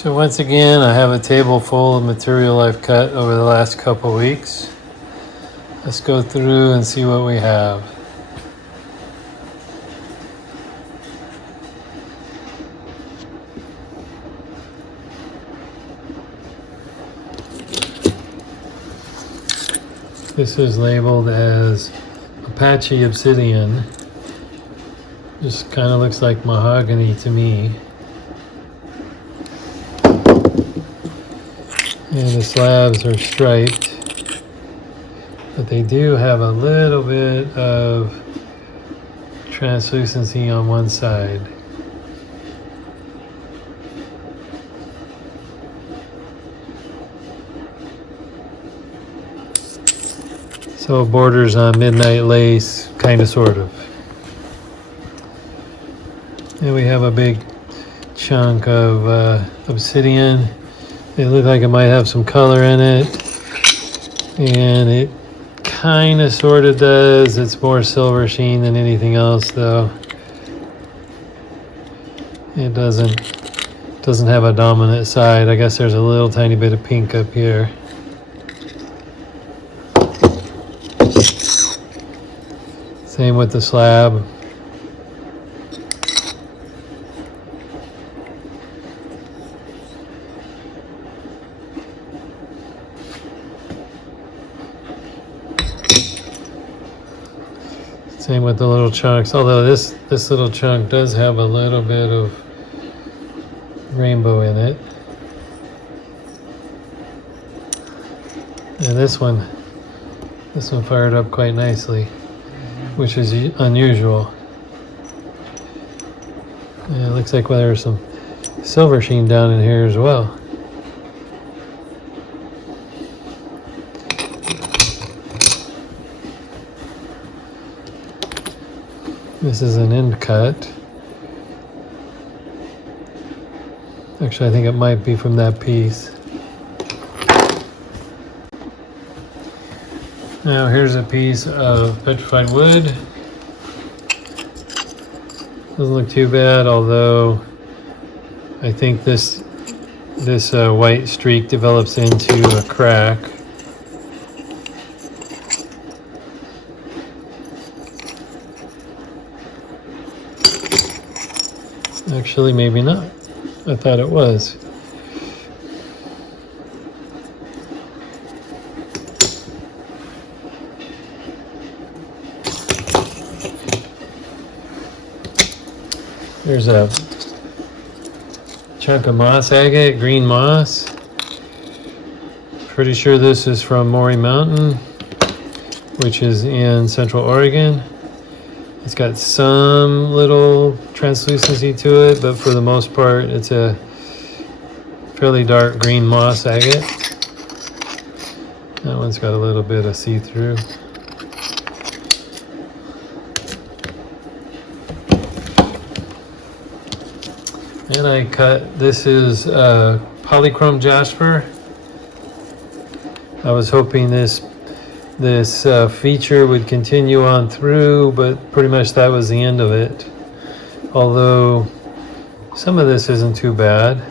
So once again, I have a table full of material I've cut over the last couple weeks. Let's go through and see what we have. This is labeled as Apache Obsidian. Just kind of looks like mahogany to me. And the slabs are striped, but they do have a little bit of translucency on one side. So it borders on midnight lace, kind of, sort of. And we have a big chunk of obsidian. It looks like it might have some color in it, and it kind of sort of does. It's more silver sheen than anything else, though. It doesn't have a dominant side. I guess there's a little tiny bit of pink up here. Same with the slab. Same with the little chunks, although this little chunk does have a little bit of rainbow in it. And this one fired up quite nicely, which is unusual. And it looks like there's some silver sheen down in here as well. This is an end cut. Actually, I think it might be from that piece. Now here's a piece of petrified wood. Doesn't look too bad, although I think this white streak develops into a crack. Actually, maybe not. I thought it was. There's a chunk of moss agate, green moss. Pretty sure this is from Maury Mountain, which is in Central Oregon. It's got some little translucency to it, but for the most part, it's a fairly dark green moss agate. That one's got a little bit of see-through. And I cut, this is polychrome Jasper. I was hoping this feature would continue on through, but pretty much that was the end of it. Although some of this isn't too bad.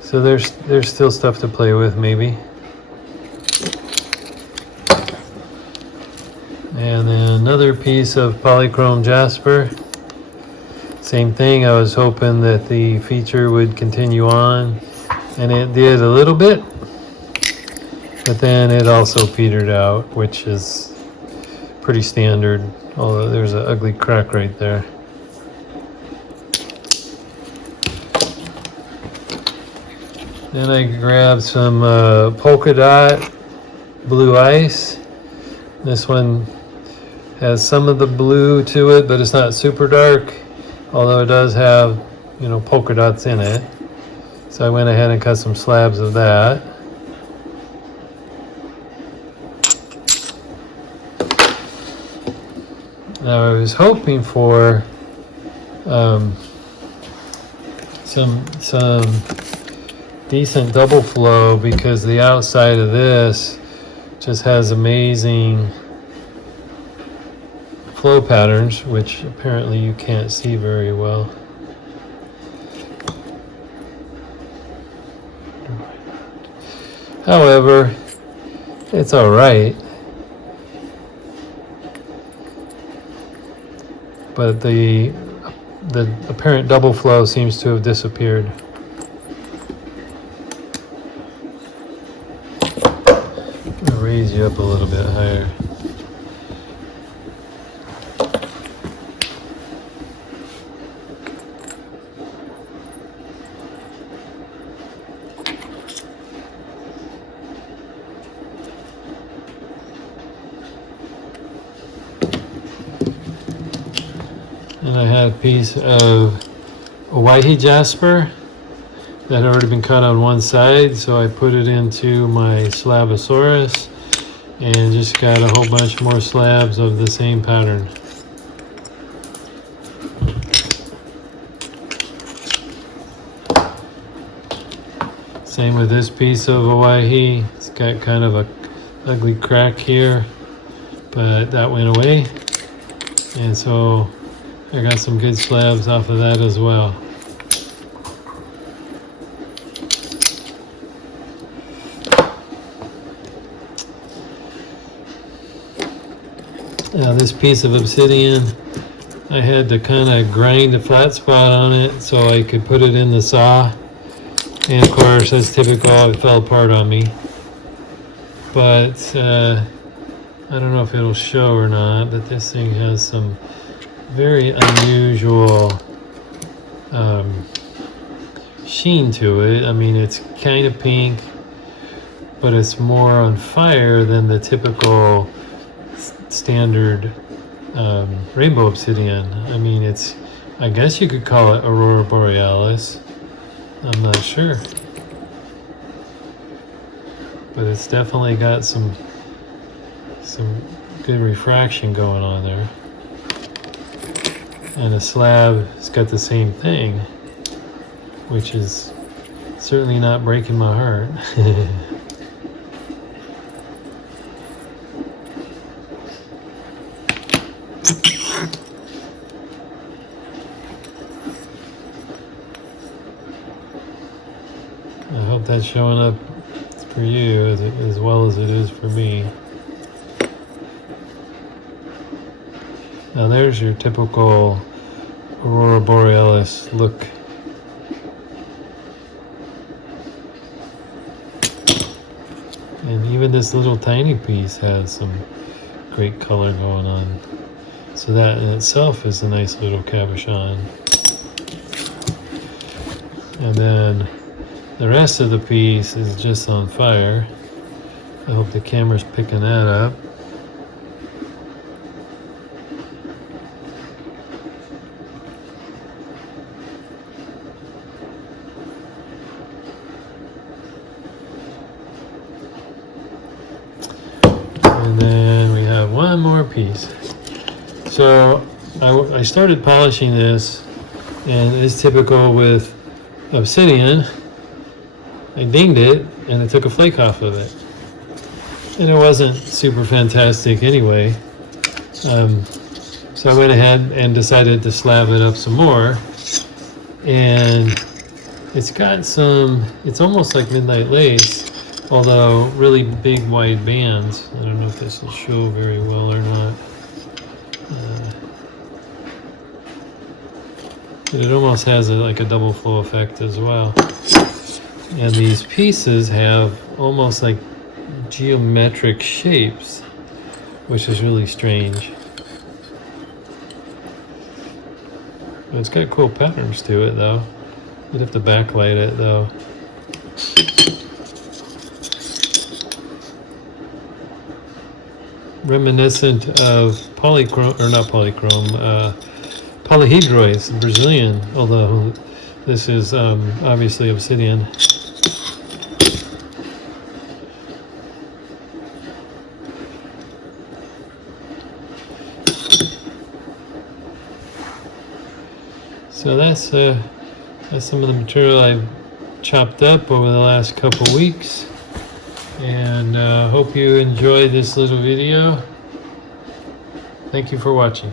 So there's still stuff to play with, maybe. And then another piece of polychrome Jasper. Same thing, I was hoping that the feature would continue on, and it did a little bit. But then it also petered out, which is pretty standard, although there's an ugly crack right there. Then I grabbed some polka dot blue ice. This one has some of the blue to it, but it's not super dark, although it does have, polka dots in it. So I went ahead and cut some slabs of that. Now I was hoping for some decent double flow, because the outside of this just has amazing flow patterns, which apparently you can't see very well. However, it's all right. But the apparent double flow seems to have disappeared. I'm gonna raise you up a little bit higher. And I had a piece of Hawaii Jasper that had already been cut on one side, so I put it into my Slabosaurus and just got a whole bunch more slabs of the same pattern. Same with this piece of Hawaii. It's got kind of a ugly crack here, but that went away, and so I got some good slabs off of that as well. Now this piece of obsidian, I had to kind of grind a flat spot on it so I could put it in the saw. And of course, as typical, it fell apart on me. But I don't know if it'll show or not, but this thing has some very unusual sheen to it. I mean, it's kind of pink, but it's more on fire than the typical standard rainbow obsidian. I mean, I guess you could call it Aurora Borealis. I'm not sure. But it's definitely got some good refraction going on there. And a slab has got the same thing, which is certainly not breaking my heart. I hope that's showing up for you as well as it is for me. Now there's your typical Aurora Borealis look. And even this little tiny piece has some great color going on. So that in itself is a nice little cabochon. And then the rest of the piece is just on fire. I hope the camera's picking that up. And then we have one more piece. So I started polishing this, and it's typical with obsidian. I dinged it, and I took a flake off of it. And it wasn't super fantastic anyway. So I went ahead and decided to slab it up some more. And it's got it's almost like midnight lace, although really big wide bands. I don't know if this will show very well or not. But it almost has like a double flow effect as well. And these pieces have almost like geometric shapes, which is really strange. It's got cool patterns to it though. You'd have to backlight it though. Reminiscent of polychrome, or not polychrome, polyhedroids, Brazilian, although this is obviously obsidian. So that's some of the material I've chopped up over the last couple weeks, and hope you enjoyed this little video. Thank you for watching.